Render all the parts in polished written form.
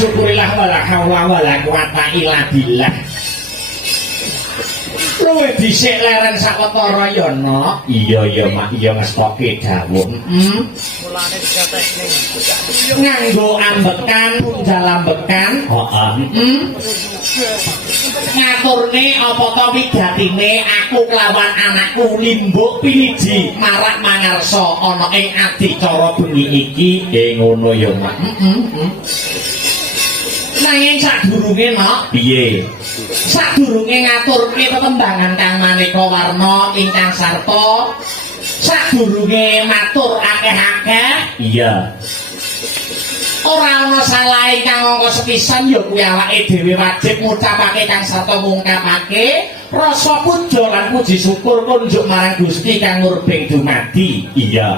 syukurilah wala haula wala quwata illa billah. luwih dhisik leren sawetara ya no. Iya mak iya ngestoke dawuh. Mulane digatekne. Nganggo ambekan punjal ambekan. Heeh. Ngaturne apa to wigatine aku kelawan anakku limbuk piniji marak mangarsa ana ing adicara bengi iki. Ngono ya mak. Nanging sadurunge nok piye? Sadurunge ngaturke tetembangan kang maneka warna ingkang sarta sadurunge matur akeh-akeh. Iya. Ora ana salah ingkang angka sepisan ya kuwi awake dhewe wajib ngucapake kang sarta ngungkapake rasa puja lan puji syukur kunjuk marang Gusti kang ngurbing dumadi. Iya.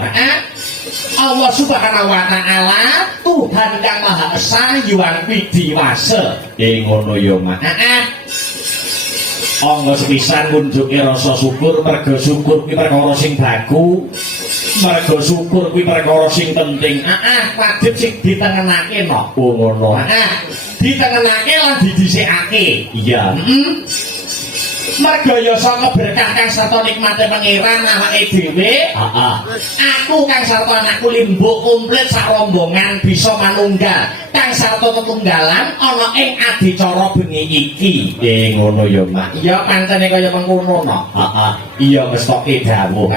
Allah Subhanahu wa taala Tuhan kang Maha Esa Hyang Widiwasa. Ngono ya mak. Angga sepisan ngunjuke rasa syukur merga syukur kuwi perkara sing baku. Merga syukur kuwi perkara sing penting. Wajib sing ditengenake no. Ngono. Ditengenake lan didhisikake. Iya. Merga ya saka berkah kang sarta nikmate pangeran awake dhewe. Aku kang sarta anakku limbuk komplit sak rombongan bisa manunggal kang sarta tetunggalan ana ing adicara bengi iki. Ngono ya mak. Iya pancene kaya mengkono no. Iya ngestoke dawuh.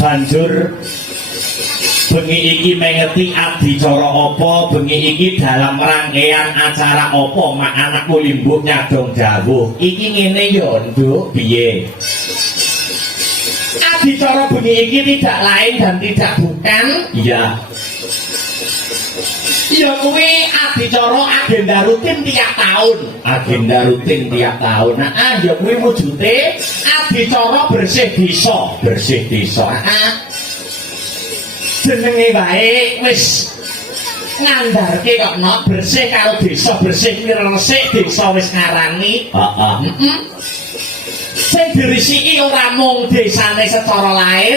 Banjur bengi iki mengeti adicara apa, bengi iki dalam rangkaian acara apa mak anakku limbuk nyadong dawuh. Iki ngene ya nduk piye? Adicara bengi iki tidak lain dan tidak bukan iya. Ya kuwi adicara agenda rutin tiap tahun. Agenda rutin tiap tahun. Ya kuwi wujude adicara bersih desa, bersih desa. Jenenge wae wis ngandharke kok no bersih karo desa bersih kuwi resik desa wis ngarani. Sing dirisiki ora mung desane secara lahir,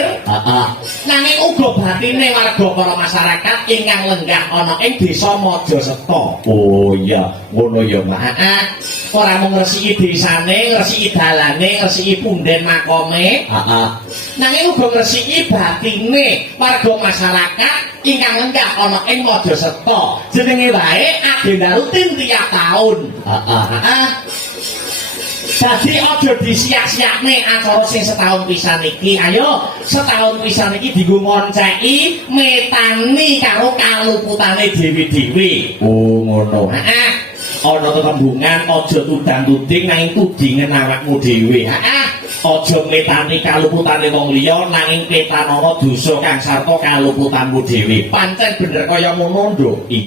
nanging uga batine warga para masyarakat ingkang lenggah ana ing desa Majaseta. Oh iya, ngono ya mak. Ora mung ngresiki desane, ngresiki dalane, ngresiki punden makome, nanging uga ngresiki batine warga masyarakat ingkang lenggah ana ing Majaseta. Jenenge wae agenda rutin tiap tahun. Jadi aja disiak-siakne acara sing setahun pisan iki. Ayo, setahun pisan iki dienggo ngonceki metani karo kaluputane dhewe-dhewe. Oh, ngono. Ana tetembungan aja tudang-tuding nanging tudingen awakmu dhewe. Aja metani kaluputane wong liya nanging petanana dosa kang sarta kaluputanmu dhewe. Pancen bener kaya ngono, Nduk.